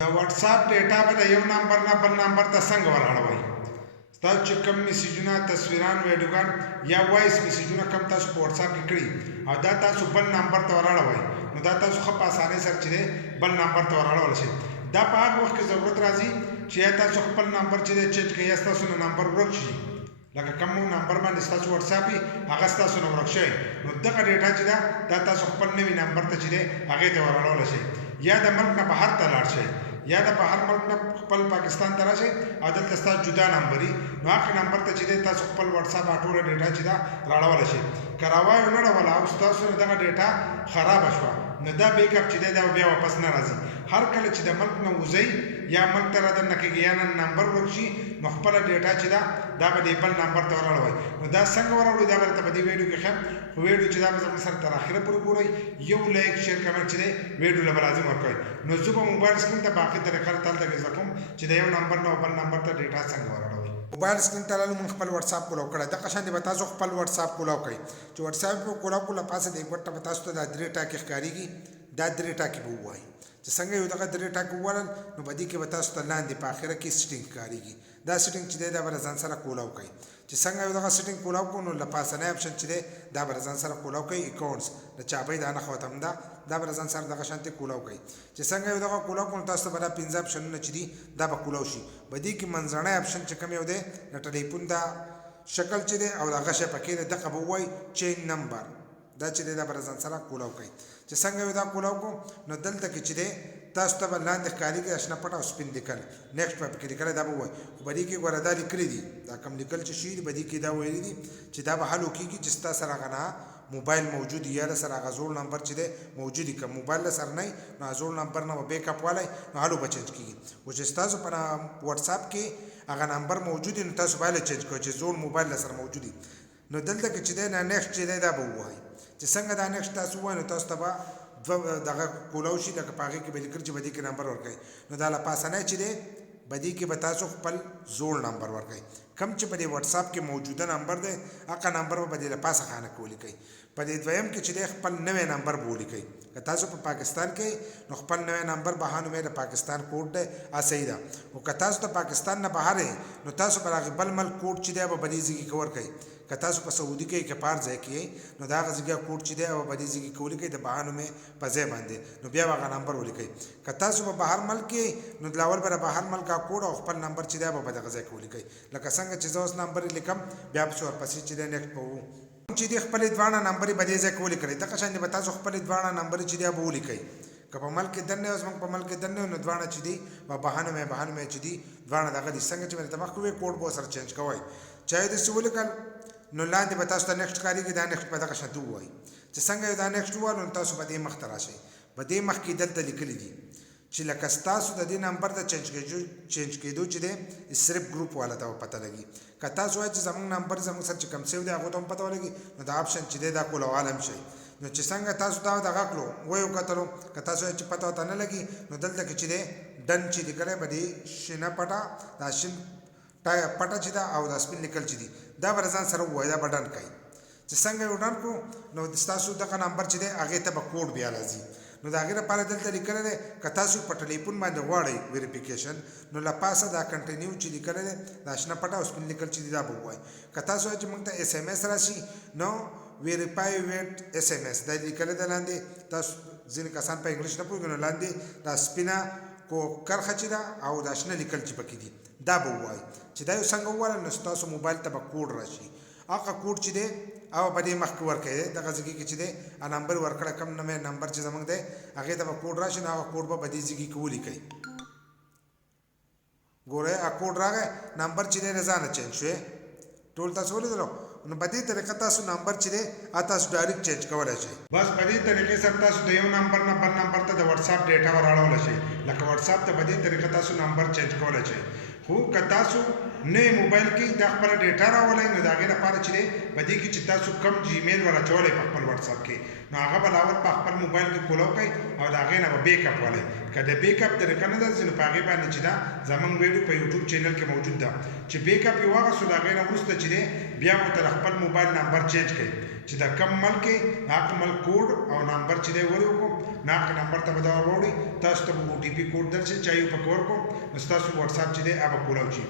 د واتس اپ ډیټا به د یو نمبر نه بل نمبر ته څنګه وراړوئ؟ تاسو چې کوم میسیجونه تصویران ویډیوګان یا وایس میسیجونه کوم تاسو په واتس اپ کې کړي او دا تاسو بل نمبر ته وراړوئ، نو دا تاسو ښه په اسانۍ سره چې دی بل نمبر ته وراړولی شئ. دا په هغه وخت کې ضرورت راځي چې یا تاسو خپل نمبر چې دی چینج کړئ یا ستاسو نه نمبر ورک شي، لکه کوم نمبر باندې ستاسو واتس اپ وي هغه ستاسو نه ورک شوی، نو دغه ډیټا چې ده دا تاسو خپل نوي نمبر ته چې دی هغې ته وراړولی شئ. یا د ملک نه بهر ته لاړ شئ، یا د بهر ملک نه خپل پاکستان ته راشئ او دلته ستاسو جدا نمبر وي، نو هغه نمبر ته چې دی تاسو خپل واتس اپ ټوله ډیټا چې ده راړولی شئ. که راوایو نه ډوله او ستاسو نه دغه ډیټا خرابه شوه، نو دا بیک اپ چې دی دا بیا واپس نه راځي. هر کله چې د ملک نه وځئ یا ملک ته رادننه کېږي یا نمبر ورک شي، نو خپله ډیټا چې ده دا به دې بل نمبر ته وراړوئ. نو دا څنګه وراړوئ دا به درته په دې ویډیو کې ښیم، خو ویډیو چې دا به زموږ سره تر اخره پورې ګورئ، یو لایک شیر کمنټ چې دی ویډیو له به لازم ورکوئ. نو زه به موبایل سکرین ته باقي طریقه هلته کې زده کوم چې د یو نمبر نه بل نمبر ته ډیټا څنګه وراړوئ. موبایل سکرین ته لاړو، موږ خپل واتس اپ کولاو کړی، دغه شان به تاسو خپل واتس اپ کولاو کړئ. چې واتس اپ کولاو کړو پاسه د یو بټه به تاسو ته دا درې ټاکې ښکارېږي، دا درې ټاکې به ووایي چې څنګه یو دغه درې ټاکې ووایل، نو په دې کې به تاسو ته لاندې په اخره کې سیټینګ ښکارېږي. دا سیټینګ چې دی دا به له ځان سره کولاو کړئ. چې څنګه یو دغه سیټینګ کولاو کړو، نو له پاسنی اپشن چې دی دا به له ځان سره کولاو کړئ. اکاونټس د چاپۍ دا نښه ورته همدا دا به له ځان سره دغه شانتې کولاو کړئ. چې څنګه یو دغه کولاو کړو، نو تاسو ته به دا پنځه اپشنونه چې دي دا به کولاو شي. په دې کې منځنی اپشن چې کوم یو دی د ټلیفون دا شکل چې دی او دغه شی پکې دی دغه به ووایي چینج نمبر، دا چې دی دا به له ځان سره کولاو کړئ. چې څنګه یو دا کولاو کړو، نو دلته کې چې دی تاسو ته به لاندې ښکارېږي اشنا پټ او سپین لیکل، نیکسټ به پکې لیکلی دا به ووایي. خو په دې کې ګوره دا لیکلي دي، دا کم لیکل چې شوي دي په دې کې دا ویلي دي چې دا به حل وکېږي چې ستا سره هغه نه موبایل موجود یا له سره هغه زوړ نمبر چې دی موجود وي. که موبایل له سره نه وي نو هغه زوړ نمبر نه به بیک اپ والی نو هلو به چینج کېږي. خو چې ستاسو په واتس اپ کې هغه نمبر موجود وي نو تاسو باید چینج کړئ چې زوړ موبایل له سره موجود وي. نو دلته کې چې دی نه نیکسټ چې دی دا به ووایي. چې څنګه دا نیکسټ تاسو ووایي نو تاسو ته به دغه کولاو شي، لکه په هغې کې به لیکل چې په دې کې نمبر ورکوئ. نو دا له پاسنی چې دی په دې کې به تاسو خپل زوړ نمبر ورکوئ. کوم چې په دې واتس اپ کې موجوده نمبر دی هغه نمبر به په دې له پاسه خانه کې ولیکئ. په دې دویم کې چې دی خپل نوی نمبر به ولیکئ. که تاسو په پاکستان کې نو خپل نوی نمبر به ها نومې د پاکستان کوډ دی صحیح ده. او که تاسو د پاکستان نه بهر یې نو تاسو به هغې بل ملک کوډ چې دی به په دې ځای کې ورکئ. که تاسو په سعودي کې که په هر ځای کې نو د هغه ځای کوډ چې دی به په دې ځای کې ولیکئ د بها نومې په ځای باندې، نو بیا به هغه نمبر ولیکئ. که تاسو په بهر ملک کې نو د لاول به د بهر ملک کوډ او خپل نمبر چې دی به په دغه ځای کې ولیکئ. لکه څنګه چې زه اوس نمبر لیکم بیا پسې ورپسې چې دی نیکسټ به وو چې دی خپلې دواړه نمبرې په دې ځای کې ولیکئ. دغه شان به تاسو خپلې دواړه نمبرې چې دی به ولیکئ. که په ملک کې دننه اوس موږ په ملک کې دننه نو دواړه چې دي به بهانه چې دي دواړه دغه دي. څنګه چې مې درته مخکې وویل کوډ به ورسره چینج کوئ. چا یې داسې ولیکل نو لاندې به تاسو ته نیکسټ ښکارېږي، دا نیکسټ به دغه شانته ووایي. چې څنګه یې دا نیکسټ ووایل نو تاسو به دې مخ ته راشئ. په دې مخ کې دلته لیکلي دي چې لکه ستاسو د دې نمبر د چینج کېدو چې دی صرف ګروپ والا ته به پته لګي. که تاسو وایئ چې زموږ نمبر زموږ سره چې کوم سیو دی هغو ته هم پته ولګي نو دا آپشن چې دی دا کولوال هم شئ. نو چې څنګه تاسو دا دغه کړو ویې وکتلو، که تاسو وایئ چې پته ورته نه لګي نو دلته کې چې دی ډن چې لیکلی به دې شینه پټه دا شین پټه چې ده او دا سپین لیکل چې دي دا به له ځان سره ووایي، دا به ډن کوي. چې څنګه یې ډن کړو نو ستاسو دغه نمبر چې دی هغې ته به کوډ بیا راځي. نو د هغې لپاره دلته لیکلی دی که تاسو په ټلیفون باندې غواړئ ویریفیکیشن نو له پاسه دا کنټینیو چې لیکلی دی دا شنه پټه او سپین لیکل چې دي دا به ووایي. که تاسو وایئ چې موږ ته اس ایم اس راشي نو ویریفای ویټ اس ایم اس دا لیکلی دی لاندې. تاسو ځینې کسان په انګلیش نه پوهېږي نو لاندې دا سپینه کو کرښه چې ده او دا شنه لیکل چې پکې دي دا به ووایي. چې دا یو څنګه ووایل نو ستاسو موبایل ته به کوډ راشي. هغه کوډ چې دی او په دې مخکې ورکړی دی دغه ځای کې چې دی نمبر ورکړی کوم نوی نمبر چې زموږ دی هغې ته به کوډ راشي نو هغه کوډ به په دې ځای کې ولیکئ. ګورئ هغه کوډ راغی نمبر چې دی د ځانه چینج شوی ټول تاسو ولیدلو. نو په دې طریقه تاسو نمبر چې دی تاسو ډایرکټ چینج کولی شئ. بس په دې طریقې سره تاسو د یو نمبر نه بل نمبر ته د واتس اپ ډیټا وراړولی شئ. لکه واتس اپ ته په دې طریقه تاسو نمبر چینج کولی شئ. خو که تاسو نوی موبایل کې دا خپله ډیټا راولئ نو د هغې لپاره چې دی په دې کې چې تاسو کم جیمیل ور اچولی په خپل واتس اپ کې نو هغه به لاول په خپل موبایل کې کولاو کړئ او د هغې نه به بیک اپ ولئ. که که د بیک اپ طریقه نه درځي نو په هغې باندې چې دا زموږ ویډیو په یوټیوب چینل کې موجود ده چې بیک اپ یې واخیستو د هغې نه وروسته چې دی بیا ورته د خپل موبایل نمبر چینج کړئ چې د کم ملک کې هغه ملک کوډ او نمبر چې دی ور وکړو نو هغه نمبر ته به دا ور وړي تاسو ته به او ټي پي کوډ درشي چا یې پکې ورکړو نو ستاسو وټساپ چې دی هغه کولاو شي